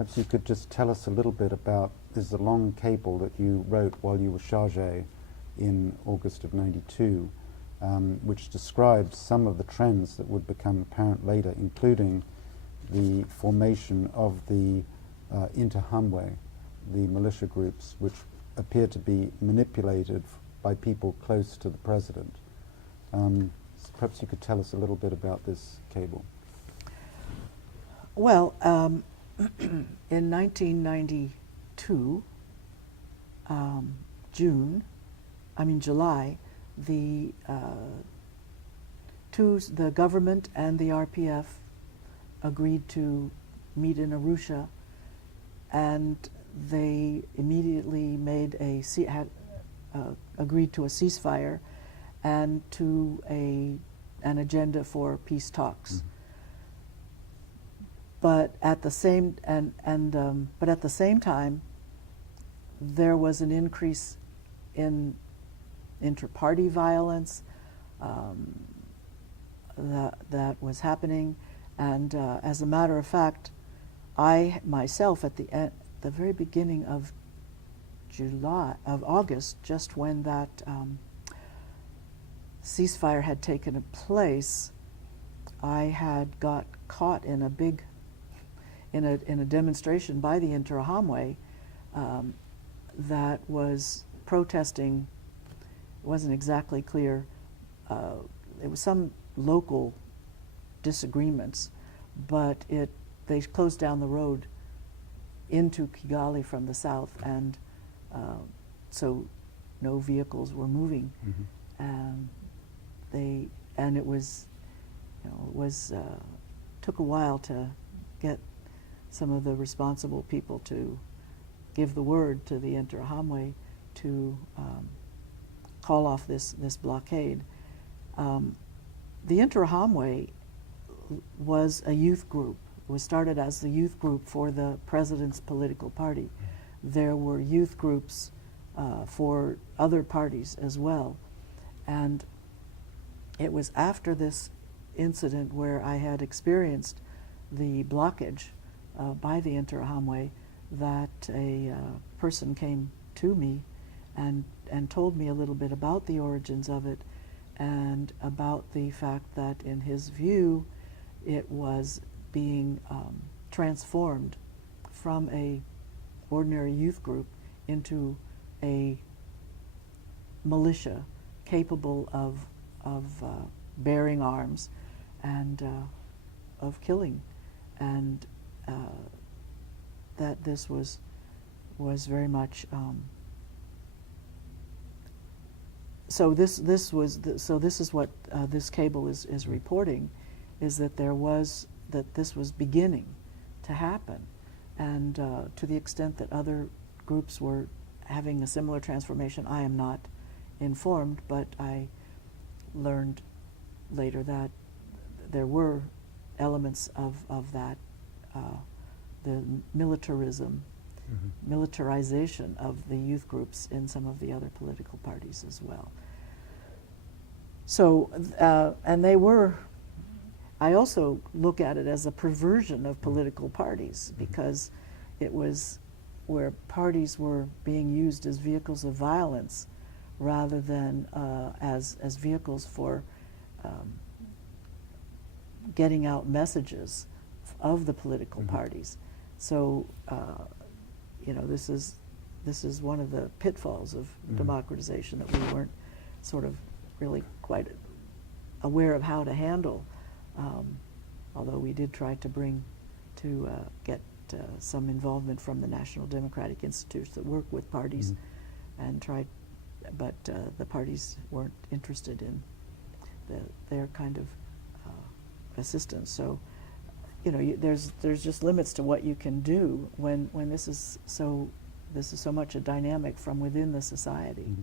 Perhaps you could just tell us a little bit about, this is a long cable that you wrote while you were chargé in August of '92, which describes some of the trends that would become apparent later, including the formation of the Interahamwe, the militia groups, which appear to be manipulated by people close to the president. So perhaps you could tell us a little bit about this cable. Well, in 1992, July, the government and the RPF agreed to meet in Arusha, and they immediately made agreed to a ceasefire and to an agenda for peace talks. Mm-hmm. But at the same time, there was an increase in inter-party violence that was happening, and as a matter of fact, I myself at the very beginning of August, just when that ceasefire had taken place, I had got caught in a demonstration by the Interahamwe that was protesting. It wasn't exactly clear. It was some local disagreements, but they closed down the road into Kigali from the south, and so no vehicles were moving. Mm-hmm. Took a while to get some of the responsible people to give the word to the Interahamwe to call off this blockade. The Interahamwe was a youth group. It was started as the youth group for the president's political party. There were youth groups for other parties as well. And it was after this incident where I had experienced the blockage by the Interahamwe that a person came to me and told me a little bit about the origins of it and about the fact that in his view it was being transformed from a ordinary youth group into a militia capable of bearing arms and of killing, and that this was very much so this is what this cable is reporting, is that this was beginning to happen, and to the extent that other groups were having a similar transformation, I am not informed, but I learned later that there were elements of that, the militarism, mm-hmm. militarization of the youth groups in some of the other political parties as well. So, and they were, I also look at it as a perversion of political parties, mm-hmm. because it was where parties were being used as vehicles of violence rather than as vehicles for getting out messages of the political mm-hmm. parties. So, this is one of the pitfalls of mm-hmm. democratization that we weren't sort of really quite aware of how to handle. Although we did try to get some involvement from the National Democratic Institutes that work with parties, mm-hmm. and tried, but the parties weren't interested in their kind of assistance. So, there's just limits to what you can do when this is so much a dynamic from within the society. Mm-hmm.